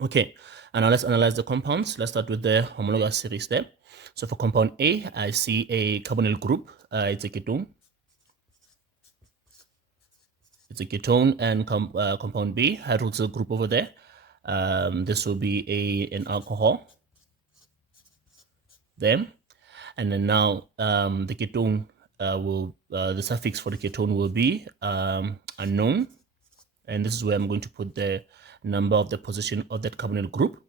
Okay, and now let's analyze the compounds. Let's start with the homologous series there. So for compound A, I see a carbonyl group. It's a ketone. It's a ketone, and compound B, hydroxyl group over there. This will be an alcohol there. And then now the ketone the suffix for the ketone will be unknown. And this is where I'm going to put the number of the position of that carbonyl group.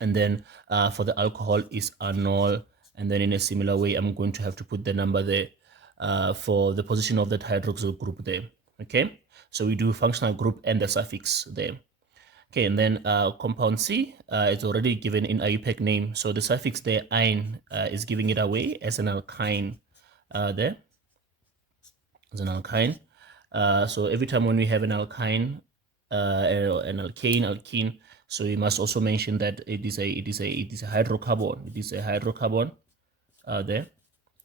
And then for the alcohol is anol. And then in a similar way, I'm going to have to put the number there for the position of that hydroxyl group there. Okay, so we do functional group and the suffix there. Okay, and then compound C is already given in IUPAC name. So the suffix there, "-ine", is giving it away as an alkyne there, as an alkyne. So every time when we have an alkyne, an alkane, alkene, so we must also mention that it is a hydrocarbon. It is a hydrocarbon there.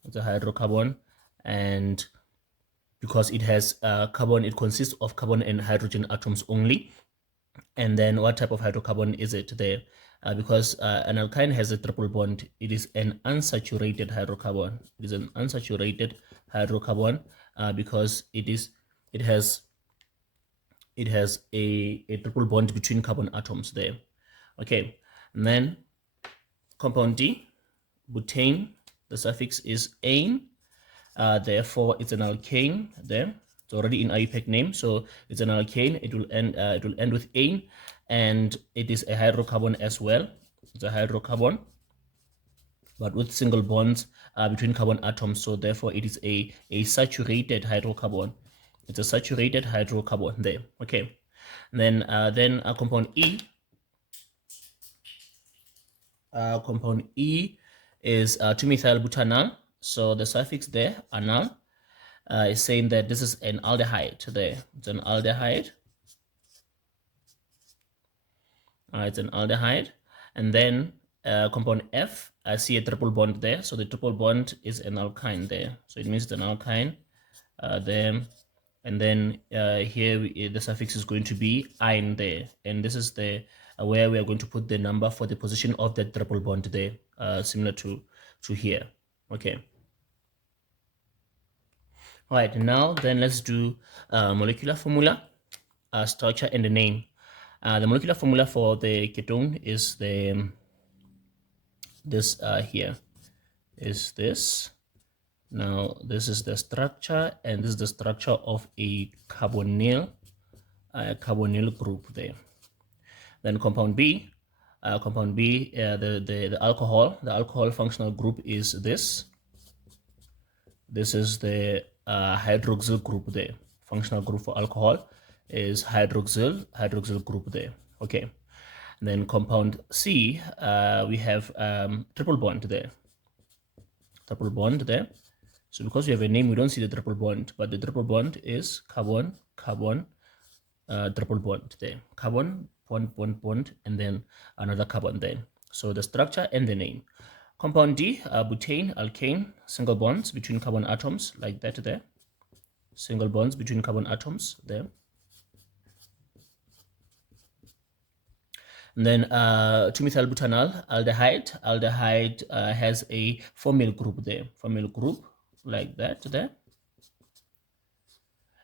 It's a hydrocarbon, and because it has carbon, it consists of carbon and hydrogen atoms only. And then what type of hydrocarbon is it there? Because an alkyne has a triple bond, it is an unsaturated hydrocarbon. It is an unsaturated hydrocarbon because it has a triple bond between carbon atoms there. Okay, and then compound D, butane, the suffix is "-ane", therefore it's an alkane there. It's already in IUPAC name, so it's an alkane. It will end with "-ane", and it is a hydrocarbon as well. It's a hydrocarbon, but with single bonds between carbon atoms, so therefore it is a saturated hydrocarbon. It's a saturated hydrocarbon there. Okay, and then compound E. Compound E is 2-methylbutanol. So the suffix there, anal, is saying that this is an aldehyde there. It's an aldehyde. It's an aldehyde. And then compound F, I see a triple bond there. So the triple bond is an alkyne there. So it means it's an alkyne there. And then here the suffix is going to be "-ine" there. And this is the where we are going to put the number for the position of the triple bond there, similar to here. Okay. All right, now then let's do molecular formula, structure, and the name. The molecular formula for the ketone is this here is this. Now this is the structure, and this is the structure of a carbonyl group there. Then compound B, the alcohol functional group is this. This is the hydroxyl group there. Functional group for alcohol is hydroxyl group there. Okay. And then compound C, we have triple bond there. Triple bond there. So because we have a name, we don't see the triple bond, but the triple bond is carbon, carbon, triple bond there. Carbon, bond, and then another carbon there. So the structure and the name. Compound D, butane, alkane, single bonds between carbon atoms, like that there. Single bonds between carbon atoms there. And then 2-methylbutanol, aldehyde. Aldehyde has a formyl group there. Formyl group, like that there.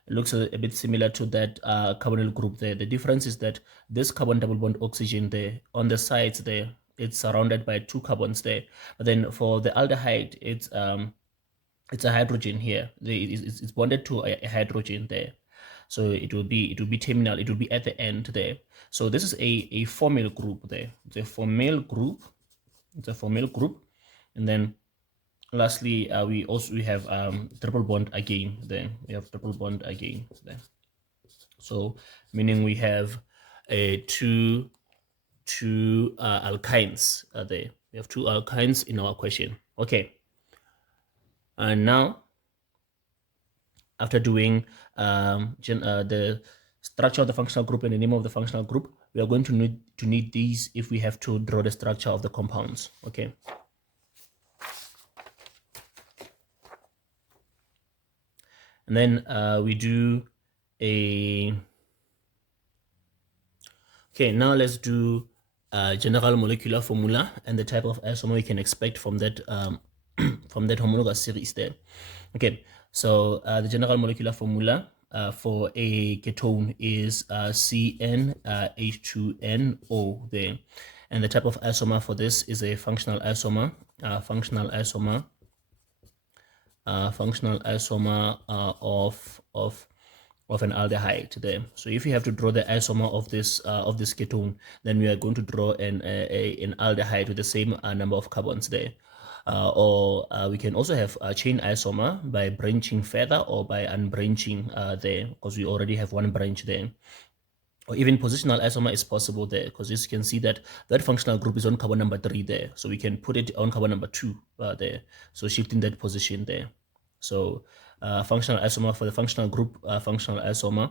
It looks a bit similar to that carbonyl group there. The difference is that this carbon double bond oxygen there, on the sides there, it's surrounded by two carbons there. But then for the aldehyde, it's a hydrogen here. It's bonded to a hydrogen there. So it will be terminal. It will be at the end there. So this is a formyl group there. It's a formyl group. It's a formyl group. And then lastly, we have triple bond again there. We have triple bond again there. So meaning we have two alkynes there. We have two alkynes in our question. Okay. And now, after doing the structure of the functional group and the name of the functional group, we are going to need these if we have to draw the structure of the compounds. Okay. And then we do Okay, now let's do general molecular formula and the type of isomer we can expect from that from that homologous series there. Okay, so the general molecular formula for a ketone is CnH2nO there, and the type of isomer for this is a functional isomer. Functional isomer of an aldehyde there. So if you have to draw the isomer of this ketone, then we are going to draw an aldehyde with the same number of carbons there. Or we can also have a chain isomer by branching further or by unbranching there, because we already have one branch there. Or even positional isomer is possible there, because as you can see that functional group is on carbon number 3 there, so we can put it on carbon number 2 there, so shifting that position there. So functional isomer for the functional group, functional isomer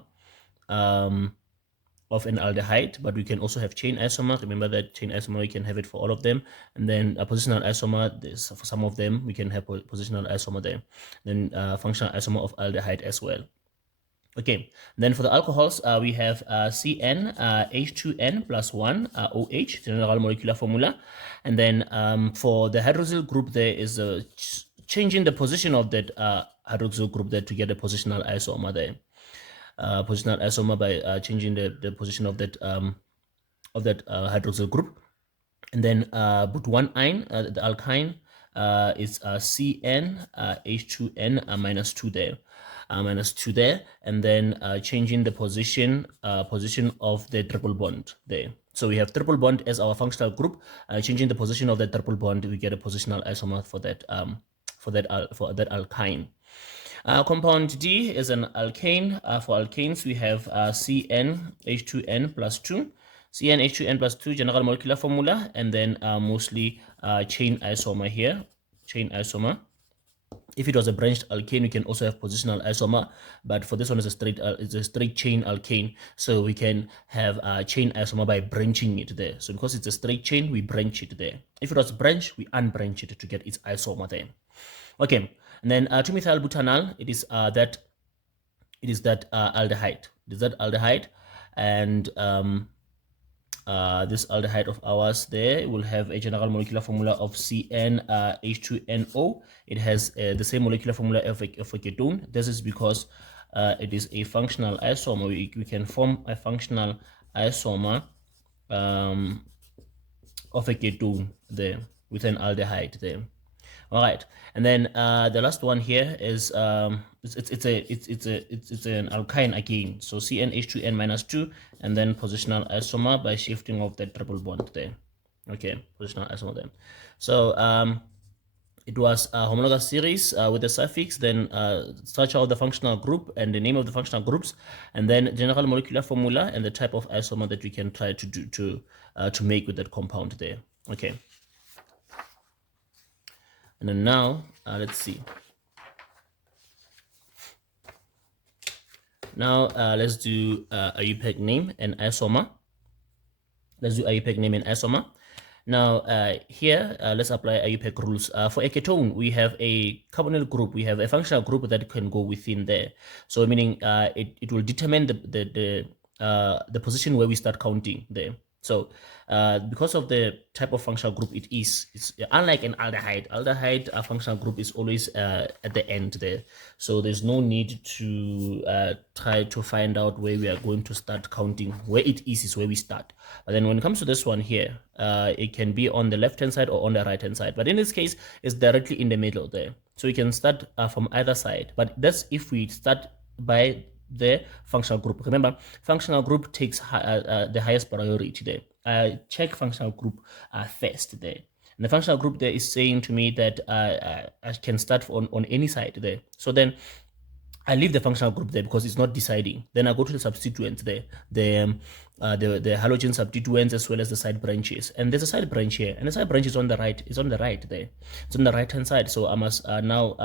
of an aldehyde, but we can also have chain isomer. Remember that chain isomer, we can have it for all of them. And then a positional isomer, for some of them we can have positional isomer there. Then functional isomer of aldehyde as well. Okay, then for the alcohols, we have CnH2n plus 1 OH, general molecular formula. And then for the hydroxyl group, there is a changing the position of that hydroxyl group there to get a positional isomer there. Positional isomer by changing the position of that hydroxyl group. And then but one ine, the alkyne, is CnH2n minus 2 there. Minus 2 there, and then changing the position of the triple bond there. So we have triple bond as our functional group. Changing the position of the triple bond, we get a positional isomer for that alkyne. Compound D is an alkane. For alkanes, we have CnH2n plus 2. CnH2n plus 2 general molecular formula, and then mostly chain isomer here. Chain isomer. If it was a branched alkane, we can also have positional isomer, but for this one, it's a straight chain alkane, so we can have a chain isomer by branching it there. So because it's a straight chain, we branch it there. If it was branched, we unbranch it to get its isomer there. Okay, and then 2-methyl-butanol, it is that aldehyde. It is that aldehyde, and this aldehyde of ours there will have a general molecular formula of CnH2nO. It has the same molecular formula of a ketone. This is because it is a functional isomer. We can form a functional isomer of a ketone there with an aldehyde there. All right, and then the last one here is it's an alkyne again. So CnH2n minus 2, and then positional isomer by shifting of the triple bond there. Okay, positional isomer there. So it was a homologous series with the suffix, then structure of the functional group and the name of the functional groups, and then general molecular formula and the type of isomer that we can try to do to make with that compound there. Okay. And then now, let's see. Now, let's do IUPAC name and isomer. Let's do IUPAC name and isomer. Now, here, let's apply IUPAC rules. For a ketone, we have a carbonyl group. We have a functional group that can go within there. So, meaning it will determine the position where we start counting there. So because of the type of functional group it's unlike an aldehyde functional group is always at the end there, so there's no need to try to find out where we are going to start counting. Where it is where we start. But then when it comes to this one here, it can be on the left hand side or on the right hand side, but in this case it's directly in the middle there, so we can start from either side. But that's if we start by the functional group. Remember, functional group takes the highest priority there. Check functional group first there. And the functional group there is saying to me that I can start on any side there. So then I leave the functional group there because it's not deciding. Then I go to the substituents there, the halogen substituents as well as the side branches. And there's a side branch here, and the side branch is on the right. It's on the right there. It's on the right hand side. So I must now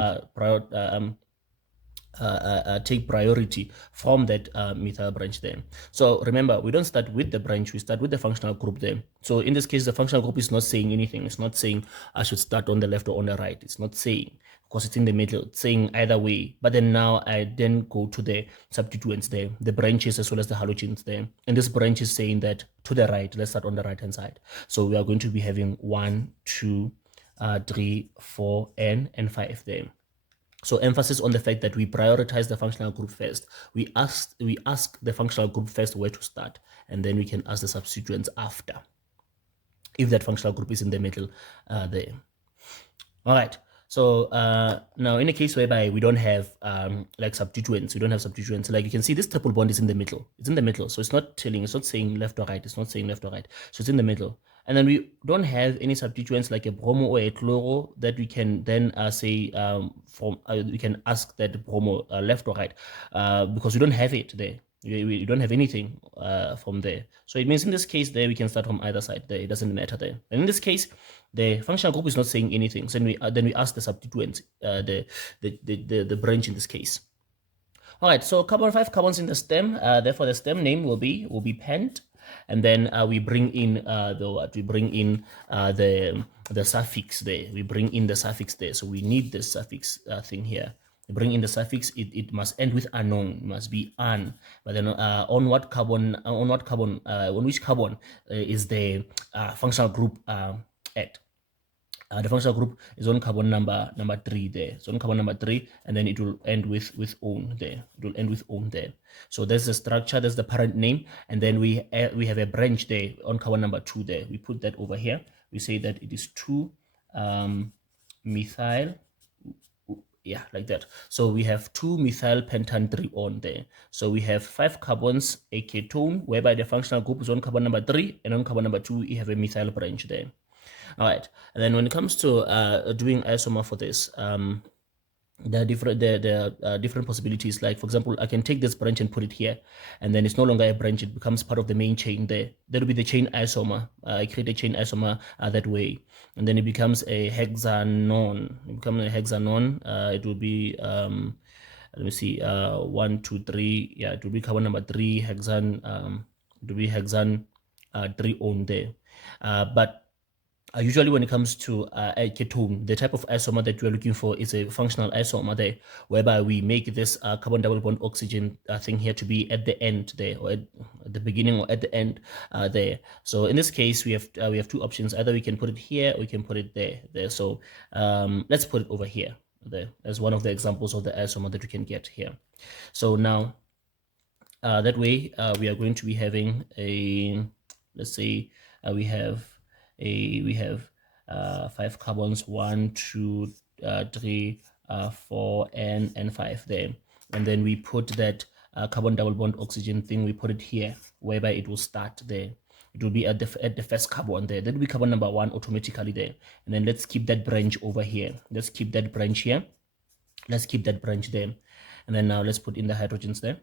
take priority from that methyl branch there. So remember, we don't start with the branch, we start with the functional group there. So in this case, the functional group is not saying anything. It's not saying I should start on the left or on the right. It's not saying, because it's in the middle. It's saying either way. But then now I then go to the substituents there, the branches as well as the halogens there. And this branch is saying that to the right, let's start on the right hand side. So we are going to be having 1, 2, 3, 4, and 5 there. So emphasis on the fact that we prioritize the functional group first. We ask the functional group first where to start, and then we can ask the substituents after, if that functional group is in the middle there. All right. So now in a case whereby we don't have like substituents, like you can see this triple bond is in the middle. It's in the middle. So it's not saying left or right. It's not saying left or right. So it's in the middle. And then we don't have any substituents like a bromo or a chloro that we can then say we can ask that bromo left or right because we don't have it there. We don't have anything from there. So it means in this case there we can start from either side there. It doesn't matter there. And in this case, the functional group is not saying anything. So then we ask the substituent, the branch in this case. All right, so carbon 5 carbons in the stem. Therefore, the stem name will be pent. And then we bring in the suffix there. We bring in the suffix there. So we need the suffix thing here. We bring in the suffix. It must end with anon. It must be an. But then on which carbon is the functional group at? The functional group is on carbon number 3 there. So on carbon number 3, and then it will end with on there. It will end with on there. So there's the structure, there's the parent name, and then we have a branch there on carbon number 2 there. We put that over here. We say that it is 2 methyl. Yeah, like that. So we have 2 methyl pentan 3 on there. So we have 5 carbons, a ketone, whereby the functional group is on carbon number 3, and on carbon number 2, you have a methyl branch there. All right, and then when it comes to doing isomer for this, there are different possibilities. Like for example, I can take this branch and put it here, and then it's no longer a branch; it becomes part of the main chain there. That will be the chain isomer. I create a chain isomer that way, and then it becomes a hexanon. It becomes a hexanon. It will be let me see, 1, 2, 3. Yeah, it will be carbon number 3 hexan. It will be hexan 3 on there, but usually when it comes to a ketone, the type of isomer that we're looking for is a functional isomer there, whereby we make this carbon double bond oxygen thing here to be at the end there, or at the beginning or at the end there. So in this case, we have 2 options. Either we can put it here or we can put it there. So let's put it over here there as one of the examples of the isomer that we can get here. So now that way we are going to be having a, let's say we have 5 carbons, 1, 2, 3, 4, and 5 there, and then we put that carbon double bond oxygen thing, we put it here, whereby it will start there. It will be at the first carbon there. That will be carbon number 1 automatically there. And then let's keep that branch over here. Let's keep that branch here. Let's keep that branch there. And then now let's put in the hydrogens there.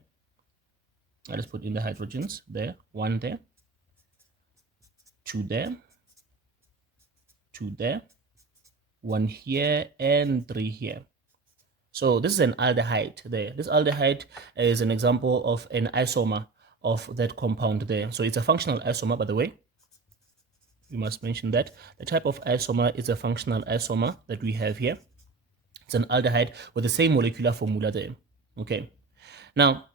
Let's put in the hydrogens there. 1 there, 2 there, 2 there, 1 here, and 3 here. So this is an aldehyde there. This aldehyde is an example of an isomer of that compound there. So it's a functional isomer, by the way. We must mention that. The type of isomer is a functional isomer that we have here. It's an aldehyde with the same molecular formula there. Okay. Now,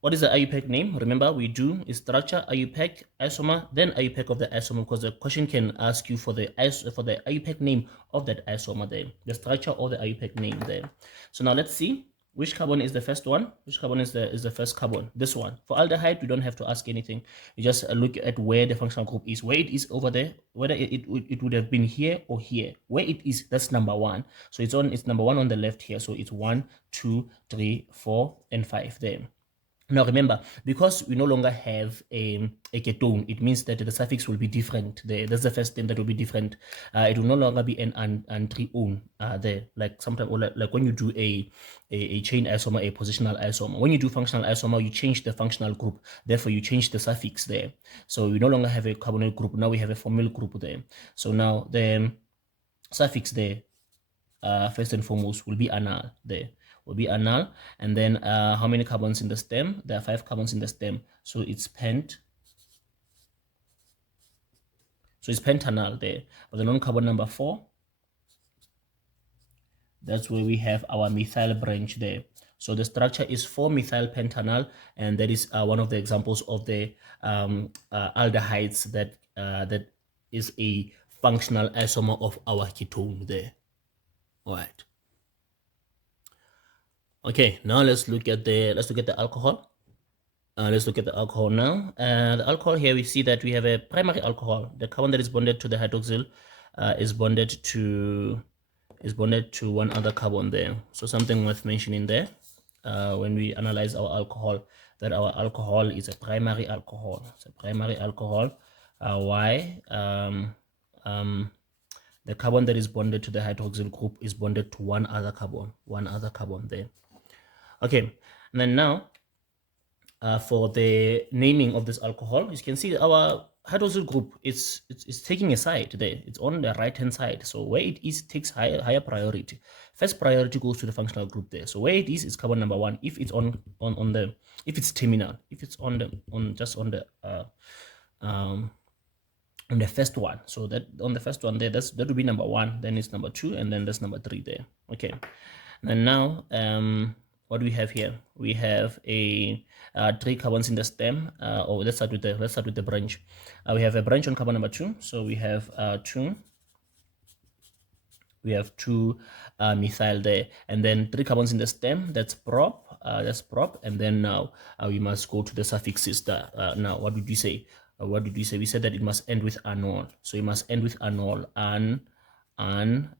what is the IUPAC name? Remember, we do is structure, IUPAC, isomer, then IUPAC of the isomer, because the question can ask you for the IUPAC name of that isomer there, the structure or the IUPAC name there. So now let's see which carbon is the first one. Which carbon is the first carbon? This one. For aldehyde, we don't have to ask anything. You just look at where the functional group is, where it is over there, whether it would have been here or here. Where it is, that's number 1. So it's number 1 on the left here. So it's 1, 2, 3, 4, and 5 there. Now remember, because we no longer have a ketone, it means that the suffix will be different there. That's the first thing that will be different. It will no longer be an trione there. Like sometimes, or like when you do a chain isomer, a positional isomer. When you do functional isomer, you change the functional group. Therefore, you change the suffix there. So we no longer have a carbonyl group. Now we have a formyl group there. So now the suffix there first and foremost will be anal there, will be anal. And then how many carbons in the stem? There are 5 carbons in the stem, so it's pentanal there. But the non-carbon number 4, that's where we have our methyl branch there. So the structure is 4-methyl pentanal, and that is one of the examples of the aldehydes that that is a functional isomer of our ketone there. All right. Okay, now let's look at the alcohol. Let's look at the alcohol now. The alcohol here, we see that we have a primary alcohol. The carbon that is bonded to the hydroxyl is bonded to one other carbon there. So something worth mentioning there when we analyze our alcohol, that our alcohol is a primary alcohol. It's a primary alcohol. Why? The carbon that is bonded to the hydroxyl group is bonded to one other carbon there. Okay, and then now for the naming of this alcohol, you can see our hydroxyl group it's taking a side there. It's on the right hand side, so where it is, it takes higher priority. First priority goes to the functional group there. So where it is carbon number 1 if it's on the, if it's terminal, if it's on the first one. So that on the first one there, that would be number 1, then it's number 2, and then that's number 3 there. Okay, and now what do we have here? We have a 3 carbons in the stem. Or let's start with the branch. We have a branch on carbon number 2, so we have 2 methyl there, and then 3 carbons in the stem. That's prop. And then now we must go to the suffixes. Now what did we say? We said that it must end with anol. So it must end with anol, and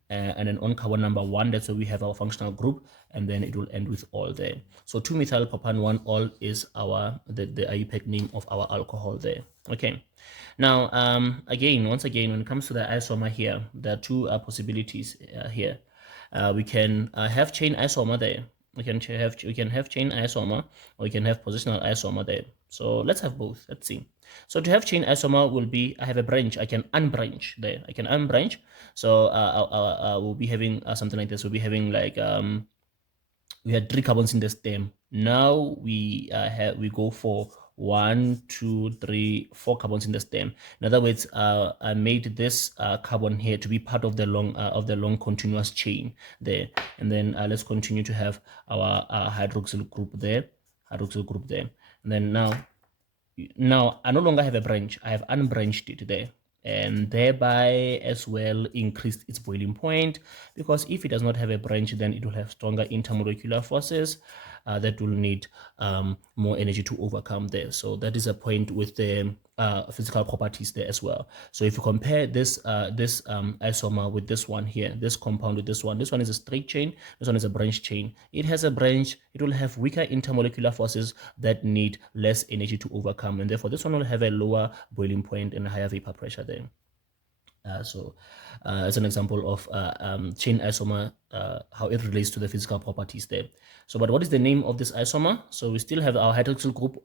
then on carbon number 1, that's where we have our functional group, and then it will end with all there. So 2-methyl propan 1-ol is the IUPAC name of our alcohol there. Okay, now once again when it comes to the isomer here, there are 2 possibilities here. We can have chain isomer there. We can have chain isomer, or we can have positional isomer there. So let's have both. Let's see. So to have chain isomer will be, I have a branch, I can unbranch there. I can unbranch. So we'll be having something like this. We'll be having like we had 3 carbons in the stem. Now we go for 1, 2, 3, 4 carbons in the stem. In other words, I made this carbon here to be part of the long continuous chain there. And then let's continue to have our hydroxyl group there, and then now I no longer have a branch. I have unbranched it there, and thereby as well increased its boiling point, because if it does not have a branch, then it will have stronger intermolecular forces that will need more energy to overcome there. So that is a point with the physical properties there as well. So if you compare this isomer with this one here, this compound with this one is a straight chain, this one is a branch chain. It has a branch, it will have weaker intermolecular forces that need less energy to overcome, and therefore this one will have a lower boiling point and a higher vapor pressure there. So as an example of chain isomer, how it relates to the physical properties there. So, but what is the name of this isomer? So we still have our hydroxyl group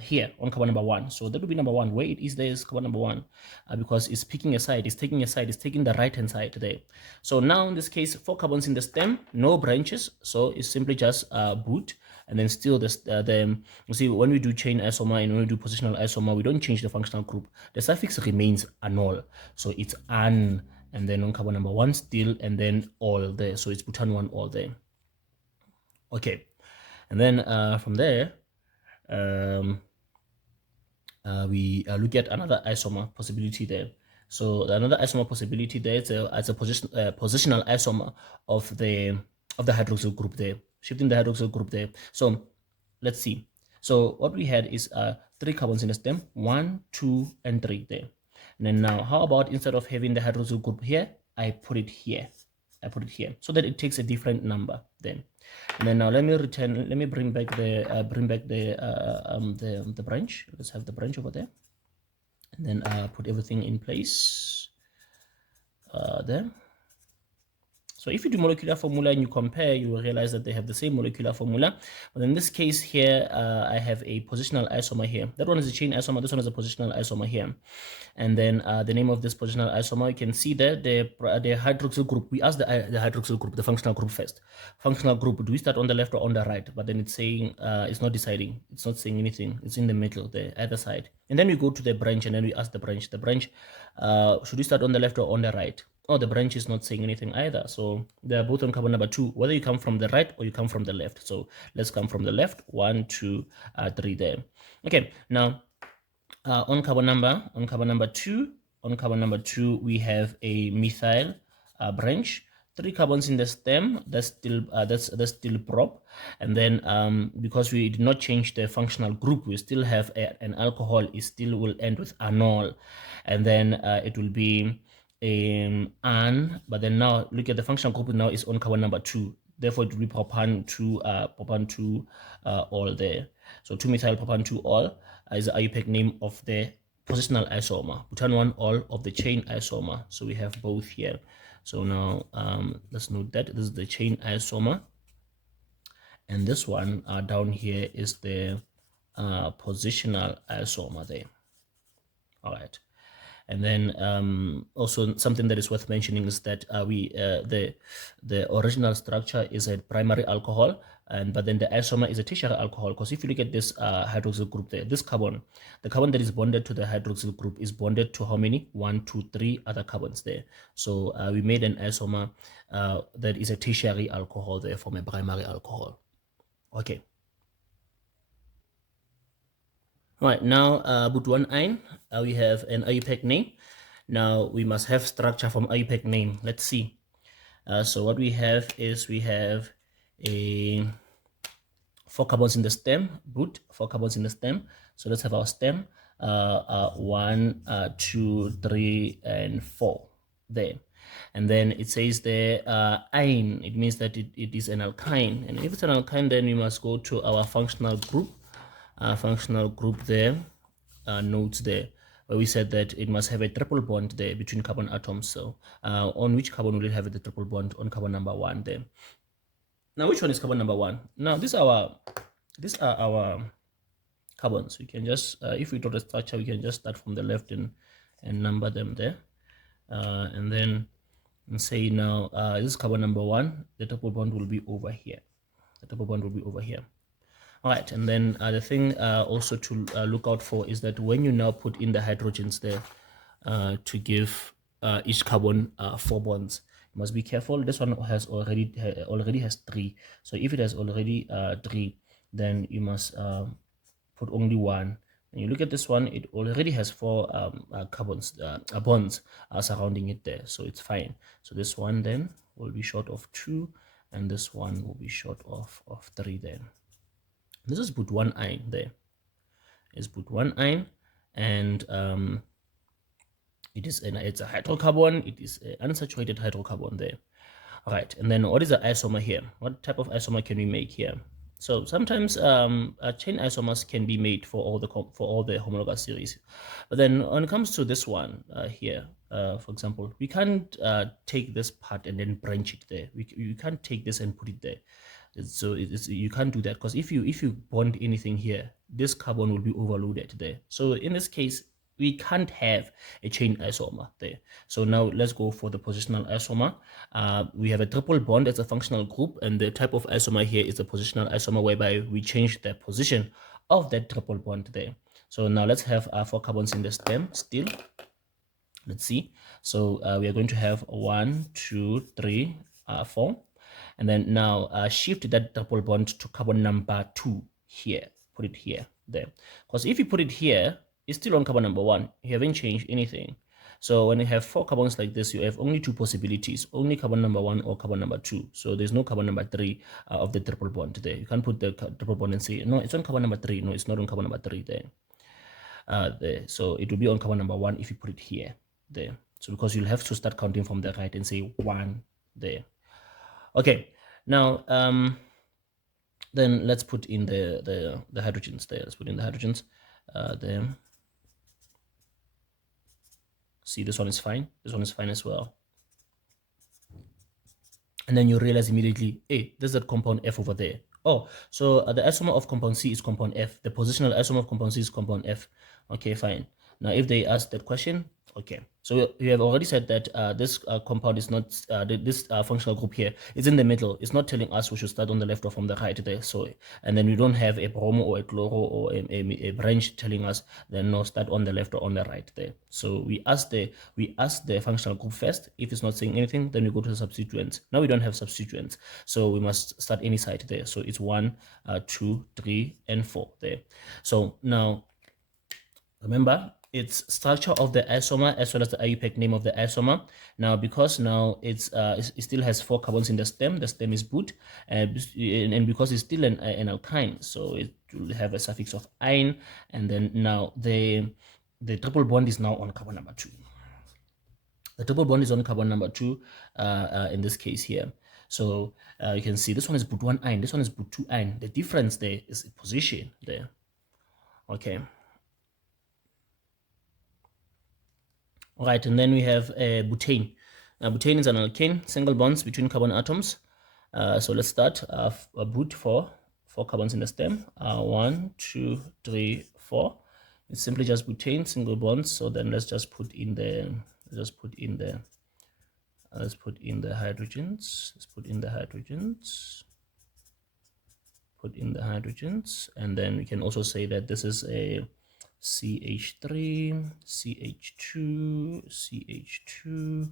here on carbon number 1. So that would be number 1. Where it is, there is carbon number 1, because it's picking a side, it's taking the right hand side there. So now in this case, 4 carbons in the stem, no branches, so it's simply just boot. And then still you see, when we do chain isomer and when we do positional isomer, we don't change the functional group. The suffix remains anol, so it's an, and then on carbon number 1 still, and then all there, so it's butan 1-ol there. Okay, and then from there we look at another isomer possibility there. So another isomer possibility there is a positional isomer of the hydroxyl group there, shifting the hydroxyl group there. So let's see. So what we had is 3 carbons in the stem, 1, 2, and 3 there. And then now, how about instead of having the hydroxyl group here, I put it here, so that it takes a different number then. And then now let me bring back the branch. Let's have the branch over there, and then put everything in place there. So if you do molecular formula and you compare, you will realize that they have the same molecular formula. But in this case here, I have a positional isomer here. That one is a chain isomer. This one is a positional isomer here. And then the name of this positional isomer, you can see that the hydroxyl group. We asked the hydroxyl group, the functional group first. Functional group, do we start on the left or on the right? But then it's saying, it's not deciding. It's not saying anything. It's in the middle, the other side. And then we go to the branch and then we ask the branch. The branch, should we start on the left or on the right? Oh, the branch is not saying anything either. So they are both on carbon number 2, whether you come from the right or you come from the left. So let's come from the left. 1, 2, 3 there. Okay, now on carbon number 2, we have a methyl branch. 3 carbons in the stem. That's still prop. And then because we did not change the functional group, we still have an alcohol. It still will end with anol, and then it will be an. But then now look at the functional group now is on carbon number 2. Therefore, it will be propan 2 all there. So 2-methyl propan 2 all is the IUPAC name of the positional isomer. Butan 1 all of the chain isomer. So we have both here. So now let's note that this is the chain isomer, and this one down here is the positional isomer there. All right. And then also something that is worth mentioning is that the original structure is a primary alcohol, but then the isomer is a tertiary alcohol. Because if you look at this hydroxyl group there, this carbon, the carbon that is bonded to the hydroxyl group is bonded to how many? 1, 2, 3 other carbons there. So we made an isomer that is a tertiary alcohol there from a primary alcohol. Okay. Right, now but one ein, we have an IUPAC name. Now we must have structure from IUPAC name. Let's see. So what we have is we have a 4 carbons in the stem, but 4 carbons in the stem. So let's have our stem, 1, 2, 3, and 4 there. And then it says there ein. It means that it is an alkyne. And if it's an alkyne, then we must go to our functional group. There, notes there, where we said that it must have a triple bond there between carbon atoms. So on which carbon will it have the triple bond? On carbon number 1 there. Now which one is carbon number 1? Now these are our carbons. We can just if we draw the structure, we can just start from the left and number them there, and then say now this is carbon number 1. The triple bond will be over here. All right, and then the thing also to look out for is that when you now put in the hydrogens there to give each carbon 4 bonds, you must be careful. This one has already has 3. So if it has already 3, then you must put only 1. And you look at this one, it already has 4 carbons bonds surrounding it there, so it's fine. So this one then will be short of 2, and this one will be short of 3 then. This is put one ein there. It's put one ein, and it's a hydrocarbon. It is an unsaturated hydrocarbon there. All right, and then what is the isomer here? What type of isomer can we make here? So sometimes chain isomers can be made for all the homologous series, but then when it comes to this one here, for example, we can't take this part and then branch it there. You can't take this and put it there. So you can't do that, because if you bond anything here, this carbon will be overloaded there. So in this case, we can't have a chain isomer there. So now let's go for the positional isomer. We have a triple bond as a functional group, and the type of isomer here is a positional isomer, whereby we change the position of that triple bond there. So now let's have 4 carbons in the stem still. Let's see. So we are going to have 1, 2, 3, 4. And then now shift that double bond to carbon number 2 here. Put it here, there. Because if you put it here, it's still on carbon number 1. You haven't changed anything. So when you have 4 carbons like this, you have only 2 possibilities, only carbon number 1 or carbon number 2. So there's no carbon number 3 of the triple bond there. You can't put the triple bond and say, no, it's on carbon number 3. No, it's not on carbon number 3 there. So it will be on carbon number 1 if you put it here, there. So because you'll have to start counting from the right and say 1 there. Okay, now then let's put in the hydrogens there. Let's put in the hydrogens there. See, this one is fine. This one is fine as well. And then you realize immediately, hey, there's that compound F over there. Oh, so the isomer of compound C is compound F. The positional isomer of compound C is compound F. Okay, fine. Now, if they ask that question, okay. So you have already said that this compound is not, this functional group here is in the middle. It's not telling us we should start on the left or from the right there. So, and then we don't have a bromo or a chloro or a branch telling us then no, start on the left or on the right there. So we ask the functional group first. If it's not saying anything, then we go to the substituents. Now we don't have substituents, so we must start any side there. So it's 1, 2, 3, and 4 there. So now remember, it's structure of the isomer as well as the IUPAC name of the isomer. Now, because now it still has 4 carbons in the stem is but, and because it's still an alkyne, so it will have a suffix of "-ine", and then now the triple bond is now on carbon number 2. The triple bond is on carbon number 2 in this case here. So you can see this one is but1-ine, this one is but2-ine. The difference there is position there. Okay. All right, and then we have butane. Butane is an alkane, single bonds between carbon atoms. So let's start. A but for 4 carbons in the stem. 1, 2, 3, 4. It's simply just butane, single bonds. So then let's just put in the let's put in the hydrogens. Let's put in the hydrogens. Put in the hydrogens, and then we can also say that this is a CH3, CH2, CH2,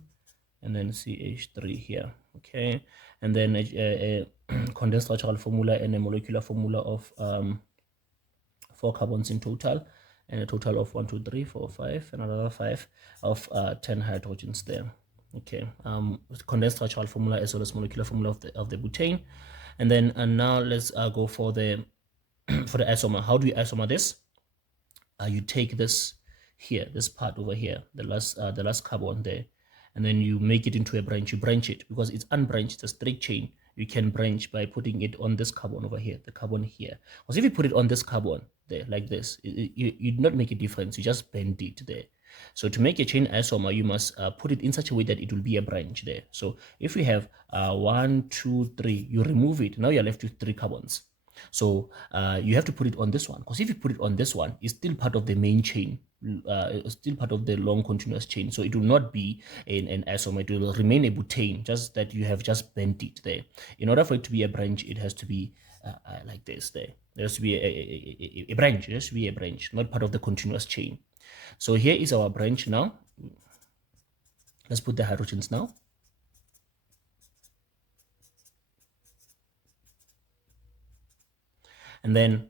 and then CH3 here. Okay, and then a condensed structural formula and a molecular formula of 4 carbons in total, and a total of 1, 2, 3, 4, 5, and another 5 of 10 hydrogens there. Okay, condensed structural formula as well as molecular formula of the butane. And then now let's go for the for the isomer. How do you isomer this? You take this here, this part over here, the last carbon there, and then you make it into a branch. You branch it because it's unbranched, it's a straight chain. You can branch by putting it on this carbon over here, the carbon here. Because if you put it on this carbon there, like this, you do not make a difference. You just bend it there. So to make a chain isomer, you must put it in such a way that it will be a branch there. So if we have 1, 2, 3, you remove it. Now you're left with 3 carbons. So you have to put it on this one, because if you put it on this one, it's still part of the main chain, still part of the long continuous chain. So it will not be an isomer, it will remain a butane, just that you have just bent it there. In order for it to be a branch, it has to be like this there. There has to be a branch, it has to be a branch, not part of the continuous chain. So here is our branch now. Let's put the hydrogens now. And then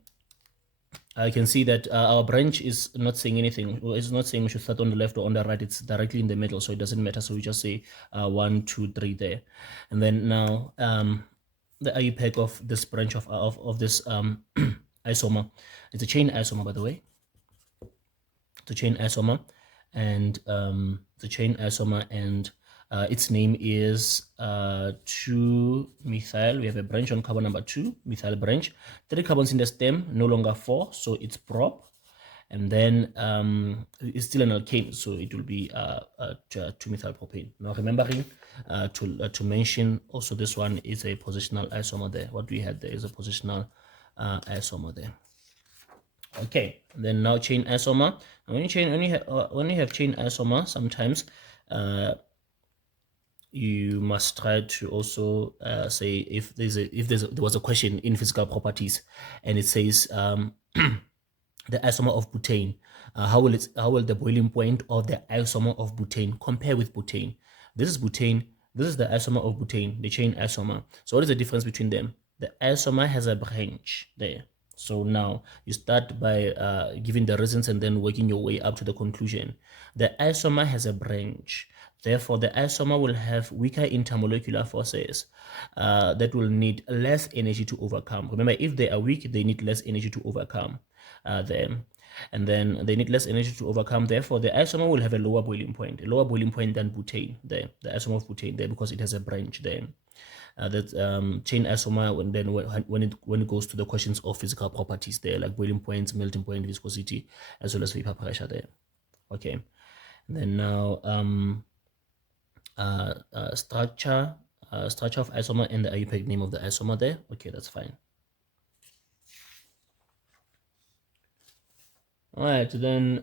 I can see that our branch is not saying anything. It's not saying we should start on the left or on the right. It's directly in the middle, so it doesn't matter. So we just say 1, 2, 3 there. And then now the IUPAC of this branch of this isomer. It's a chain isomer, by the way. It's a chain isomer, and the chain isomer, and its name is 2-methyl. We have a branch on carbon number 2, methyl branch. 3 carbons in the stem, no longer 4, so it's prop. And then it's still an alkane, so it will be 2-methyl propane. Now remembering to mention also, this one is a positional isomer there. What we had there is a positional isomer there. Okay, then now chain isomer. And when you have chain isomer, sometimes you must try to also say if there was a question in physical properties and it says the isomer of butane, how will the boiling point of the isomer of butane compare with butane? This is butane, this is the isomer of butane, the chain isomer. So what is the difference between them? The isomer has a branch there. So now you start by giving the reasons and then working your way up to the conclusion. The isomer has a branch. Therefore, the isomer will have weaker intermolecular forces that will need less energy to overcome. Remember, if they are weak, they need less energy to overcome them. And then they need less energy to overcome. Therefore, the isomer will have a lower boiling point than butane there, the isomer of butane there, because it has a branch there. That chain isomer, when it goes to the questions of physical properties there, like boiling points, melting point, viscosity, as well as vapor pressure there. Okay, and then now structure structure of isomer and the IUPAC name of the isomer there. Okay, that's fine. All right, then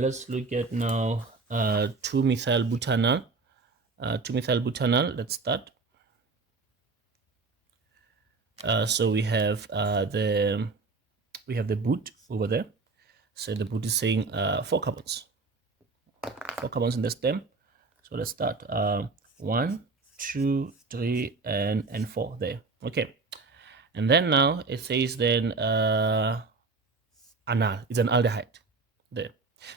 let's look at now 2-methyl-butanol. 2-methyl-butanol, let's start. So we have the boot over there. So the boot is saying 4 carbons. 4 carbons in the stem. So let's start. 1, 2, 3, and 4 there. Okay. And then now it says then anal. It's an aldehyde there.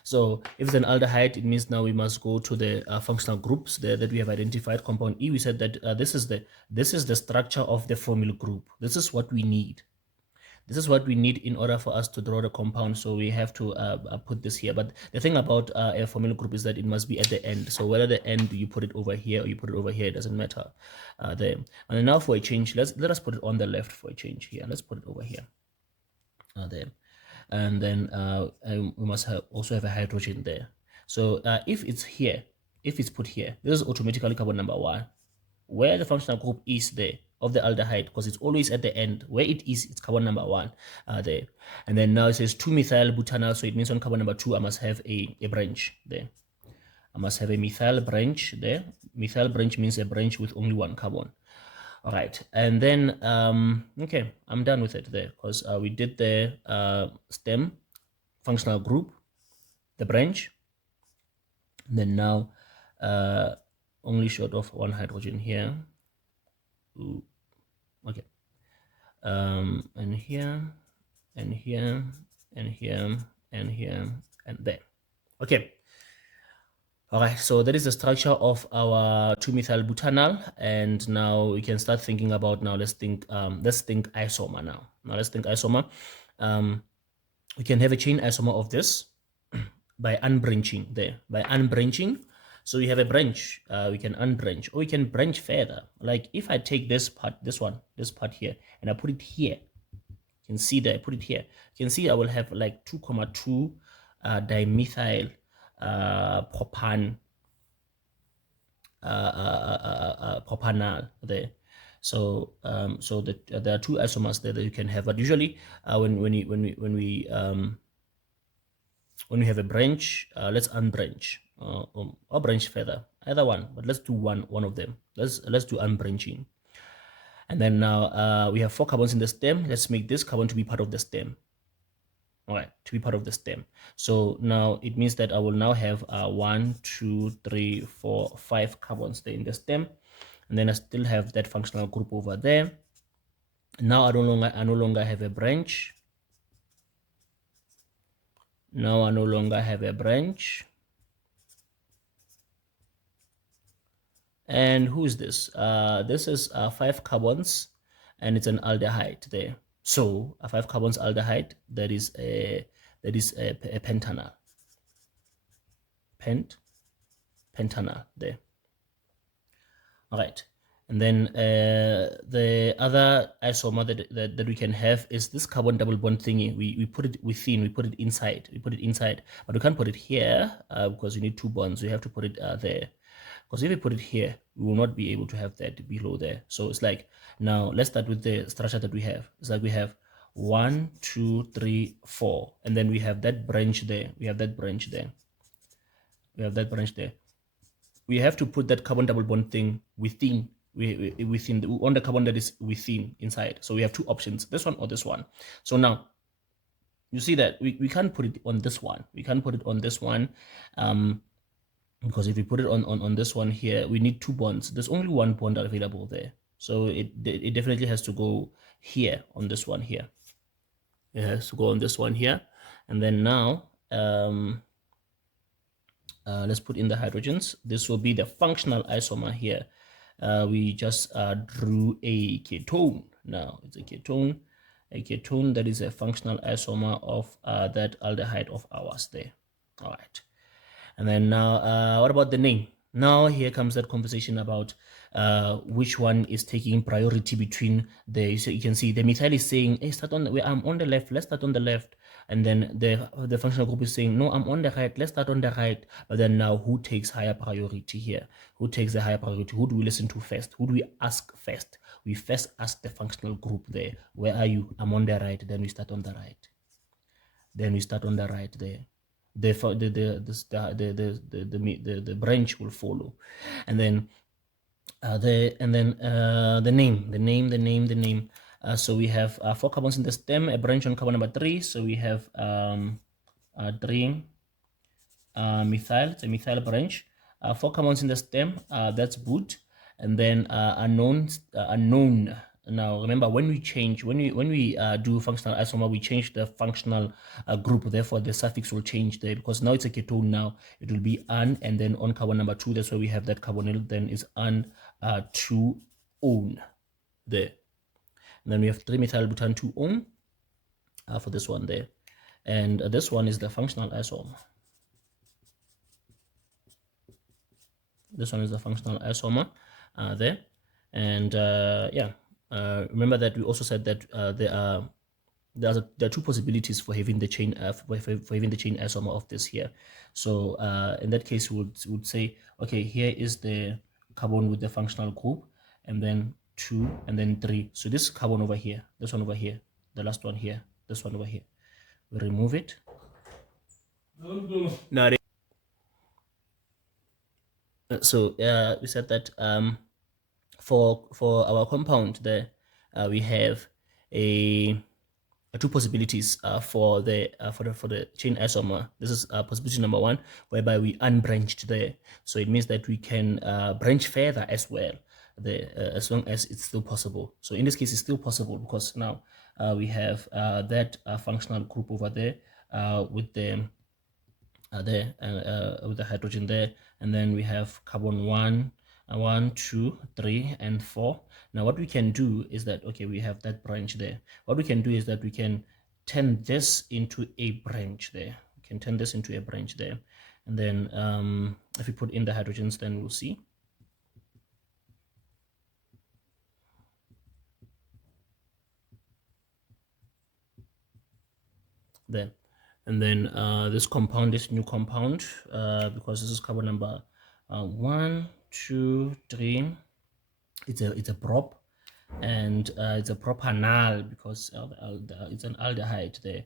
So if it's an aldehyde, it means now we must go to the functional groups there that we have identified. Compound E, we said that this is the structure of the formyl group. This is what we need. This is what we need in order for us to draw the compound. So we have to put this here. But the thing about a formyl group is that it must be at the end. So whether the end you put it over here or you put it over here, it doesn't matter there. And then now for a change, let us put it on the left for a change here. Let's put it over here there. And then we must also have a hydrogen there. So if it's here, if it's put here, this is automatically carbon number 1. Where the functional group is there of the aldehyde, because it's always at the end. Where it is, it's carbon number 1 there. And then now it says 2-methyl-butanol, so it means on carbon number 2, I must have a branch there. I must have a methyl branch there. Methyl branch means a branch with only 1 carbon. All right, and then okay, I'm done with it there because we did the stem, functional group, the branch, and then now only short of 1 hydrogen here. Ooh. Okay, and here, and here, and here, and here, and there. Okay. All right, so that is the structure of our 2-methyl-butanol, and now we can start thinking about let's think isomer now. Now let's think isomer. We can have a chain isomer of this by unbranching there. By unbranching, so we have a branch. We can unbranch, or we can branch further. Like if I take this part, this part here, and I put it here, you can see that I put it here. You can see I will have like 2,2 dimethyl propanol there. So there are 2 isomers there that you can have, but usually when we have a branch, let's unbranch or branch further, either one, but let's do one of them. Let's do unbranching. And then now we have 4 carbons in the stem. Let's make this carbon to be part of the stem. All right, to be part of the stem. So now it means that I will now have 1, 2, 3, 4, 5 carbons there in the stem, and then I still have that functional group over there. Now I no longer have a branch. Now I no longer have a branch. And who is this? This is 5 carbons, and it's an aldehyde there. So a 5 carbons aldehyde, that is a pentanol. Pentanol there. All right, and then the other isomer that we can have is this carbon double bond thingy. We put it within, we put it inside, but we can't put it here because you need 2 bonds. We have to put it there. Because if we put it here, we will not be able to have that below there. So it's like, now let's start with the structure that we have. It's like we have 1, 2, 3, 4, and then we have that branch there. We have that branch there. We have to put that carbon double bond thing within, on the carbon that is within, inside. So we have 2 options, this one or this one. So now you see that we can't put it on this one. We can't put it on this one. Because if we put it on this one here, we need 2 bonds. There's only 1 bond available there. So it definitely has to go here on this one here. It has to go on this one here. And then now, let's put in the hydrogens. This will be the functional isomer here. We just drew a ketone. Now it's a ketone that is a functional isomer of that aldehyde of ours there. All right. And then now, what about the name? Now here comes that conversation about which one is taking priority between the. So you can see the methyl is saying, "Hey, start on. I'm on the left. Let's start on the left." And then the functional group is saying, "No, I'm on the right. Let's start on the right." But then now, who takes higher priority here? Who takes the higher priority? Who do we listen to first? Who do we ask first? We first ask the functional group there. Where are you? I'm on the right. Then we start on the right. Then we start on the right there. The branch will follow, and then the name. So we have 4 carbons in the stem, a branch on carbon number 3. So we have 3 methyl. It's a methyl branch. 4 carbons in the stem. That's boot, and then unknown. Now remember, when we do functional isomer, we change the functional group. Therefore, the suffix will change there, because now it's a ketone. Now it will be an, and then on carbon number 2. That's why we have that carbonyl. Then is an 2 on there. And then we have 3-methyl-butan 2-on for this one there, and this one is the functional isomer. This one is the functional isomer there, and yeah. Remember that we also said that there are 2 possibilities for having the chain for having the chain isomer of this here. So in that case, we would say, okay, here is the carbon with the functional group, and then 2, and then 3. So this carbon over here, this one over here, the last one here, this one over here, we remove it. Now, so we said that for our compound there, we have a 2 possibilities for the chain isomer. This is possibility number 1, whereby we unbranched there. So it means that we can branch further as well, as long as it's still possible. So in this case, it's still possible, because now we have that functional group over there with the with the hydrogen there, and then we have carbon 1, 2, 3, and 4. Now what we can do is that, okay, we have that branch there. What we can do is that we can turn this into a branch there. We can turn this into a branch there, and then if we put in the hydrogens, then we'll see. Then, and then this compound, this new compound, because this is carbon number 1, 2, 3. It's a prop, and it's a propanal, because it's an aldehyde there.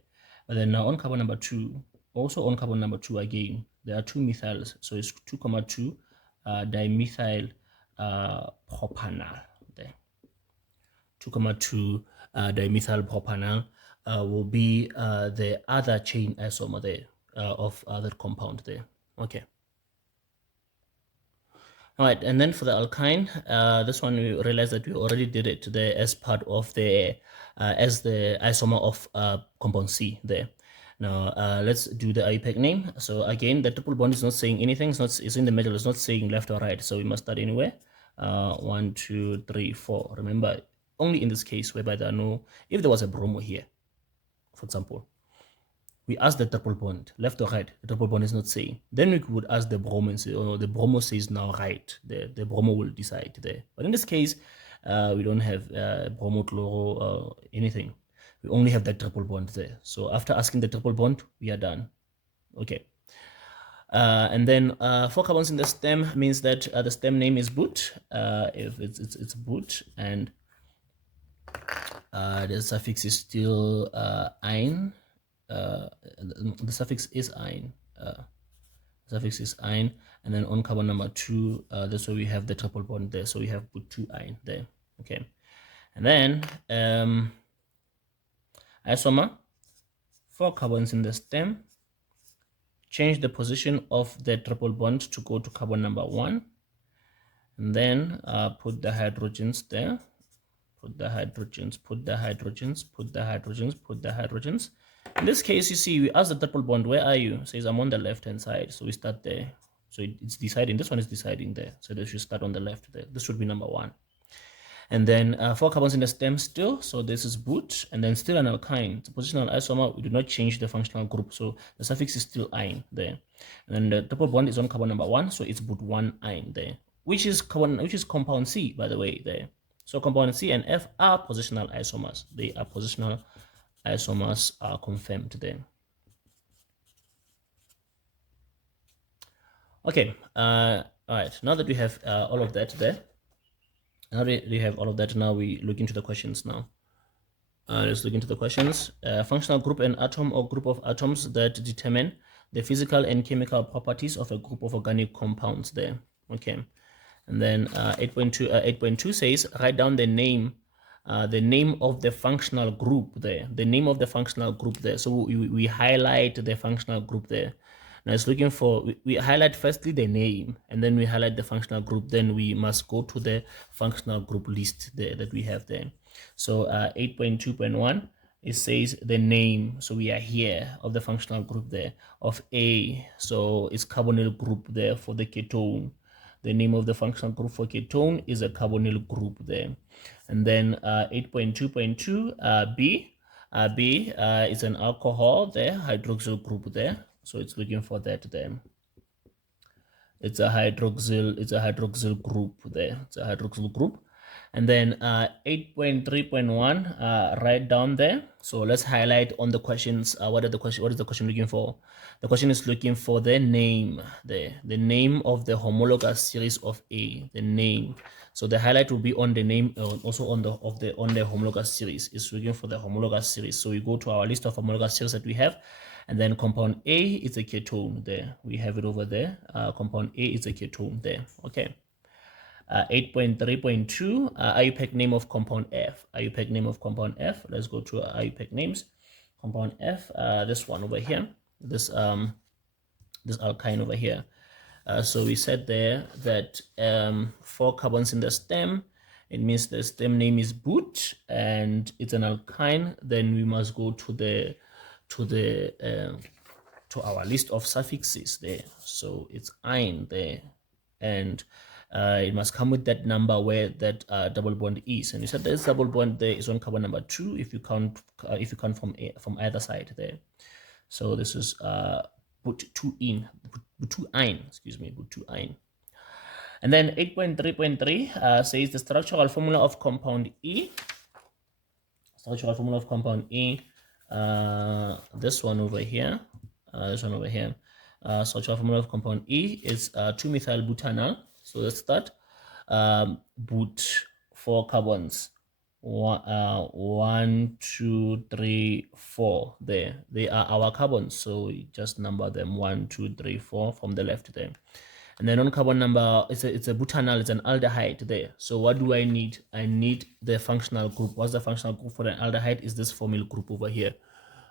But then now on carbon number 2, also on carbon number 2 again, there are 2 methyls, so it's 2,2 dimethyl propanal there. 2,2 dimethyl propanal will be the other chain isomer there of that compound there. Okay. All right, and then for the alkyne, this one we realize that we already did it there as part of the as the isomer of compound C there. Now let's do the IUPAC name. So again, the triple bond is not saying anything. It's in the middle. It's not saying left or right. So we must start anywhere. 1, 2, 3, 4. Remember, only in this case whereby there are no. If there was a bromo here, for example, we ask the triple bond, left or right. The triple bond is not saying. Then we would ask the bromo and say, oh, the bromo says now right. The bromo will decide there. But in this case, we don't have bromo, chloro, or anything. We only have that triple bond there. So after asking the triple bond, we are done. Okay. And then 4 carbons in the stem means that the stem name is boot. If it's boot, and the suffix is still ein. The suffix is ein. Suffix is ein, and then on carbon number 2, that's where we have the triple bond there. So we have put 2 ein there. Okay, and then isomer, 4 carbons in the stem. Change the position of the triple bond to go to carbon number 1, and then put the hydrogens there. Put the hydrogens, put the hydrogens, put the hydrogens, put the hydrogens. In this case, you see, we ask the triple bond, where are you? It says I'm on the left hand side, so we start there. So it's deciding. This one is deciding there, so they should start on the left there. This should be number 1. And then 4 carbons in the stem still, so this is but, and then still an alkyne. It's a positional isomer. We do not change the functional group, so the suffix is still ine there. And then the double bond is on carbon number 1, so it's but1-ine there, which is compound C, by the way, there. So compound C and F are positional isomers. They are positional isomers, are confirmed there. Okay, all right, now that we have all of that there, now that we have all of that, now we look into the questions now. Let's look into the questions. Functional group and atom or group of atoms that determine the physical and chemical properties of a group of organic compounds there. Okay. And then 8.2 says, write down the name of the functional group there. The name of the functional group there. So we highlight the functional group there. Now it's looking for, we highlight firstly the name, and then we highlight the functional group. Then we must go to the functional group list there that we have there. So 8.2.1, it says the name. So we are here of the functional group there of A. So it's carbonyl group there for the ketone. The name of the functional group for ketone is a carbonyl group there. And then 8.2.2 B. B is an alcohol there, hydroxyl group there. So it's looking for that there. It's a hydroxyl group there. It's a hydroxyl group. And then 8.3.1 right down there. So let's highlight on the questions. What is the question looking for? The question is looking for the name there, the name of the homologous series of A, the name. So the highlight will be on the name, also on the homologous series. It's looking for the homologous series. So we go to our list of homologous series that we have. And then compound A is a ketone there. We have it over there. Compound A is a ketone there. Okay. 8.3.2 IUPAC name of compound F. IUPAC name of compound F. Let's go to IUPAC names. Compound F. This one over here. This alkyne over here. So we said there that 4 carbons in the stem. It means the stem name is but, and it's an alkyne. Then we must go to our list of suffixes there. So it's ine there, and it must come with that number where that double bond is. And you said this double bond there is on carbon number 2 if you count from either side there. So this is but2-ine, but2-ine. And then 8.3.3 says the structural formula of compound E. Structural formula of compound E. This one over here. Structural formula of compound E is 2-methyl-butanol. So let's start. But 4 carbons. 1, 2, 3, 4. There, they are our carbons. So we just number them 1, 2, 3, 4 from the left there. And then on carbon number, it's a butanol, it's an aldehyde there. So what do I need? I need the functional group. What's the functional group for an aldehyde? Is this formyl group over here.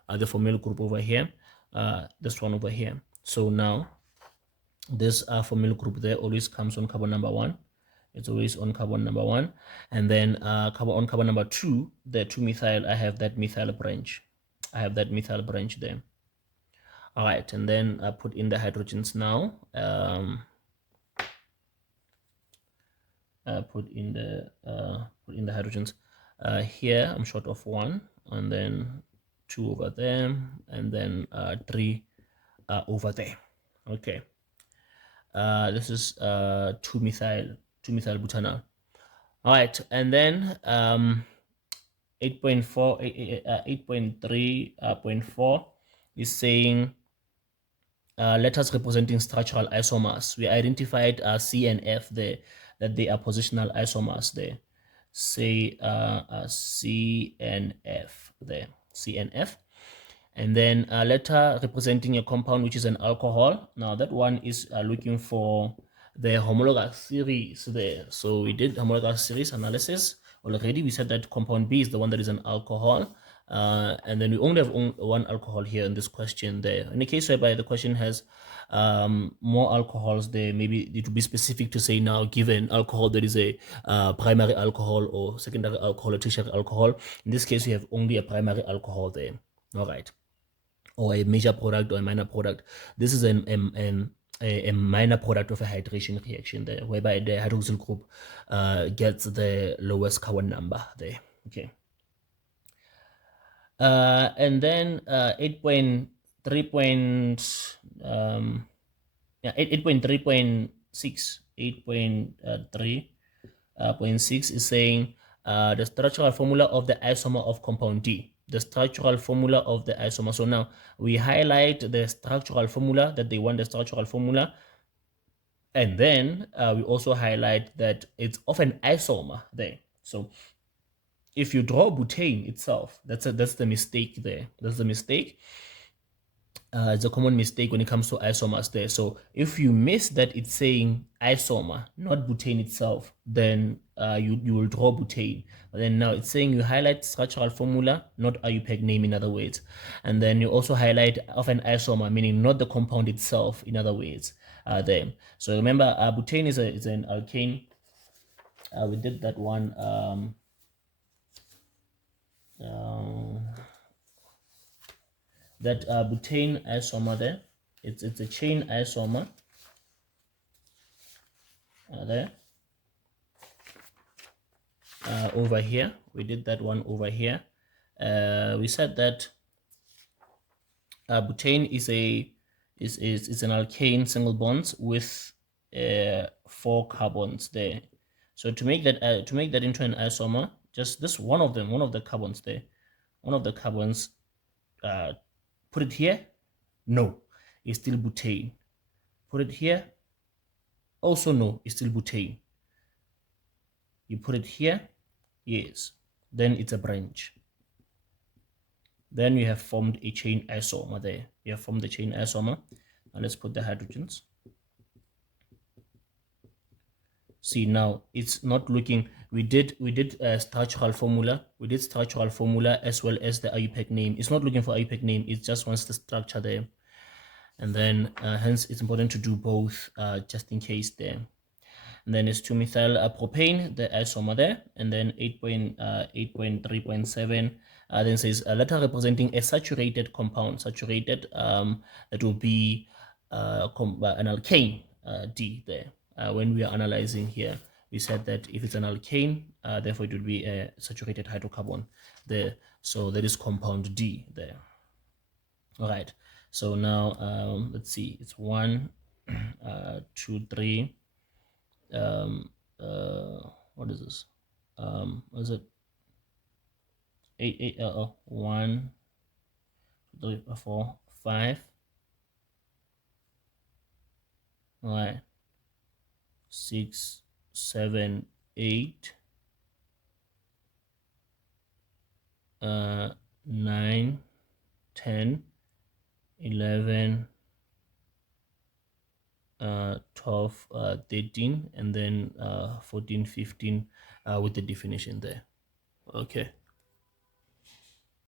The formyl group over here. This one over here. So now, this formyl group there always comes on carbon number 1. It's always on carbon number 1. And then on carbon number 2, the 2-methyl, I have that methyl branch. There. All right, and then I put in the hydrogens now. Put in the hydrogens. Here I'm short of 1, and then 2 over there, and then 3 over there. Okay. This is 2-methyl-butanol. All right, and then 8.3.4 is saying letters representing structural isomers. We identified C and F there, that they are positional isomers there. Say C and F there, C and F. And then a letter representing a compound which is an alcohol. Now that one is looking for the homologous series there. So we did homologous series analysis already. We said that compound B is the one that is an alcohol. And then we only have one alcohol here in this question there. In the case whereby the question has more alcohols there, maybe it would be specific to say now, given alcohol that is a primary alcohol or secondary alcohol or tertiary alcohol. In this case, we have only a primary alcohol there. All right. Or a major product or a minor product. This is an a minor product of a hydration reaction there, whereby the hydroxyl group gets the lowest carbon number there. Okay. And then 8.3. Yeah, 8.3.6, 8.3.6 is saying the structural formula of the isomer of compound D. The structural formula of the isomer. So now we highlight the structural formula that they want, the structural formula, and then we also highlight that it's of an isomer there. So if you draw butane itself, that's the mistake there. That's the mistake. It's a common mistake when it comes to isomers there. So if you miss that it's saying isomer, not butane itself, then you will draw butane. But then now it's saying you highlight structural formula, not IUPAC name, in other words. And then you also highlight of an isomer, meaning not the compound itself, in other words, there. So remember, butane is an alkane. We did that one. That butane isomer there, it's a chain isomer there. Over here we did that one over here. We said that butane is an alkane single bonds with 4 carbons there. So to make that into an isomer, just this one of the carbons there, one of the carbons, put it here, no, it's still butane. Put it here, also no, it's still butane. You put it here, yes, then it's a branch. Then you have formed a chain isomer there. You have formed the chain isomer. Now let's put the hydrogens. See, now it's not looking. We did structural formula. We did structural formula as well as the IUPAC name. It's not looking for IUPAC name. It just wants the structure there. And then hence it's important to do both just in case there. And then it's 2-methyl propane, the isomer there, and then 8.3.7 then says a letter representing a saturated compound, saturated, that will be an alkane, D there. When we are analyzing here, we said that if it's an alkane, therefore it would be a saturated hydrocarbon there. So that is compound D there. All right. So now let's see. It's 1, 2, 3. What is this? What is it? 1, 2, 3, 4, 5. All right. 6, 7, 8, 9, 10, 11, 12, 13, and then 14, 15 with the definition there. Okay.